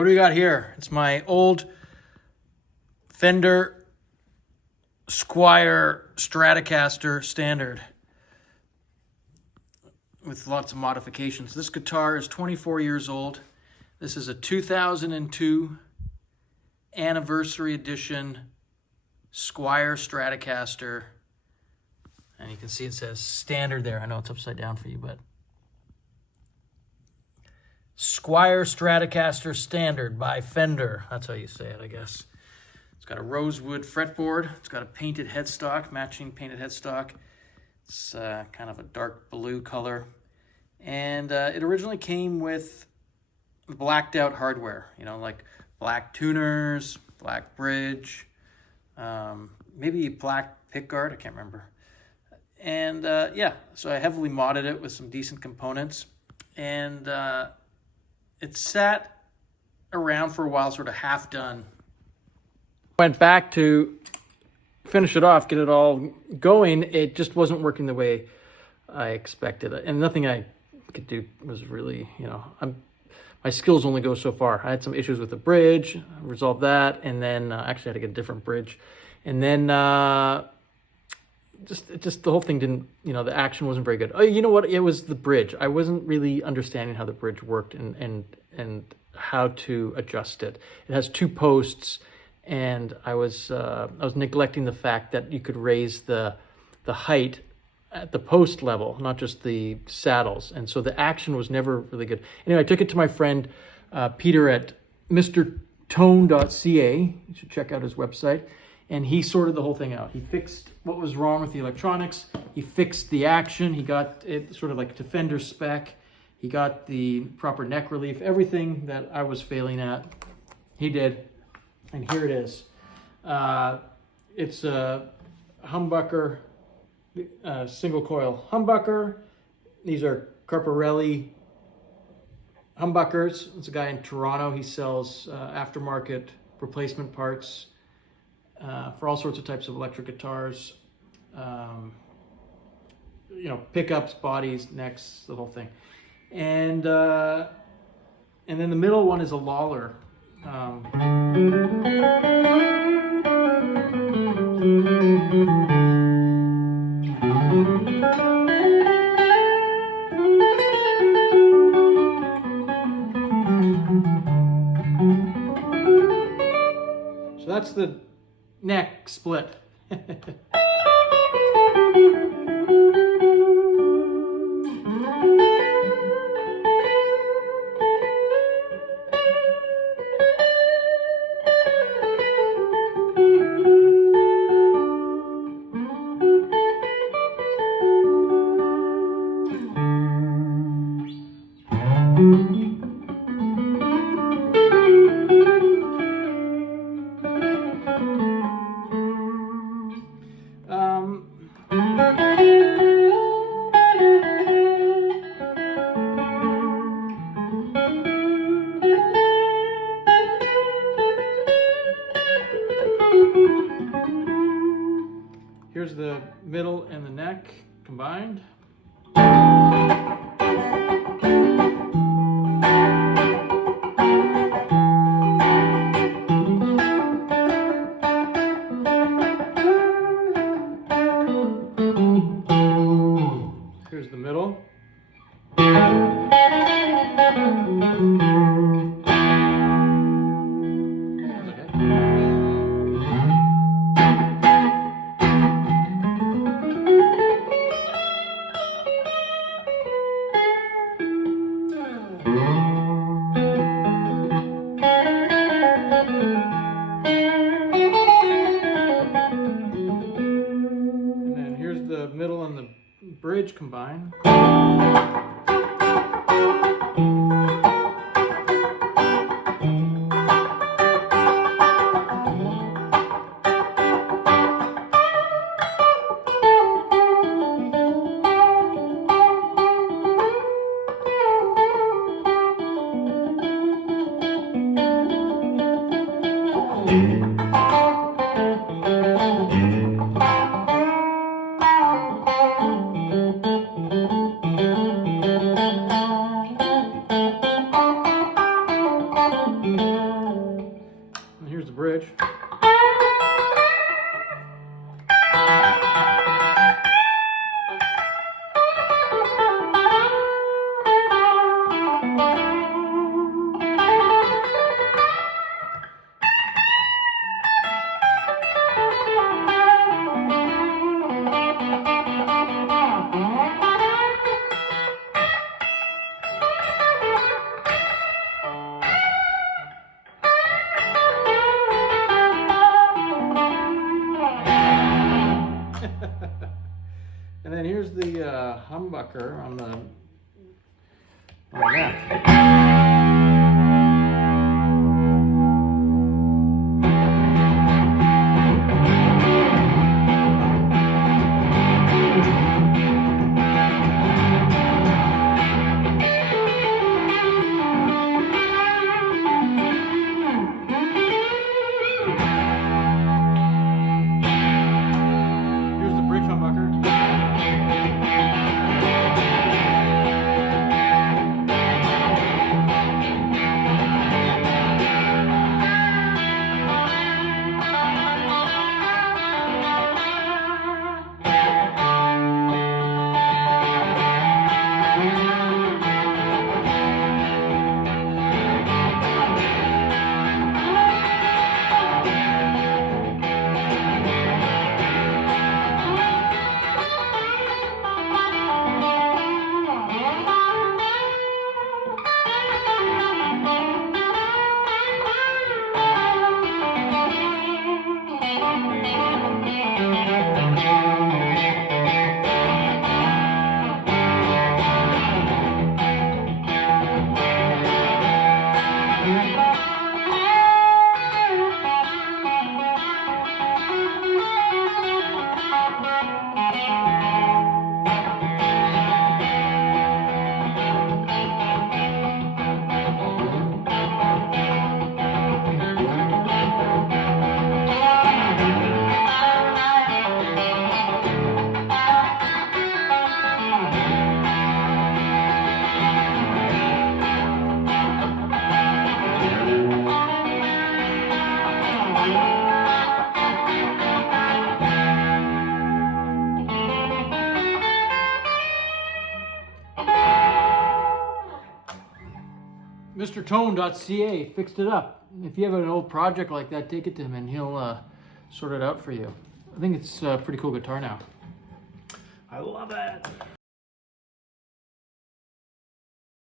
What do we got here? It's my old Fender Squier Stratocaster standard with lots of modifications. This guitar is 24 years old. This is a 2002 Anniversary Edition Squier Stratocaster. And you can see it says standard there. I know it's upside down for you, but Squier Stratocaster Standard by Fender. That's how you say it, I guess. It's got a rosewood fretboard. It's got a painted headstock, matching painted headstock. It's kind of a dark blue color. And it originally came with blacked out hardware, you know, like black tuners, black bridge, maybe black pickguard, I can't remember. And yeah, so I heavily modded it with some decent components. And it sat around for a while, sort of half done. Went back to finish it off, get it all going. It just wasn't working the way I expected. And nothing I could do was really, you know, my skills only go so far. I had some issues with the bridge, resolved that, and then actually I had to get a different bridge. And then just the whole thing didn't, you know, the action wasn't very good. Oh, you know what? It was the bridge. I wasn't really understanding how the bridge worked and how to adjust it. It has two posts, and I was neglecting the fact that you could raise the height at the post level, not just the saddles. And so the action was never really good. Anyway, I took it to my friend Peter at MrTone.ca. You should check out his website. And he sorted the whole thing out. He fixed what was wrong with the electronics. He fixed the action. He got it sort of like to Fender spec. He got the proper neck relief, everything that I was failing at, he did. And here it is. It's a humbucker, single coil humbucker. These are Carparelli humbuckers. It's a guy in Toronto. He sells aftermarket replacement parts for all sorts of types of electric guitars, you know, pickups, bodies, necks, the whole thing. And then the middle one is a Lawler. So that's the neck split. Here's the middle and the neck combined. Here's the middle. The middle and the bridge combine. bridge. And then here's the humbucker on the neck. Here's the bridge humbucker. MrTone.ca fixed it up. If you have an old project like that, take it to him and he'll sort it out for you. I think it's a pretty cool guitar now. I love it.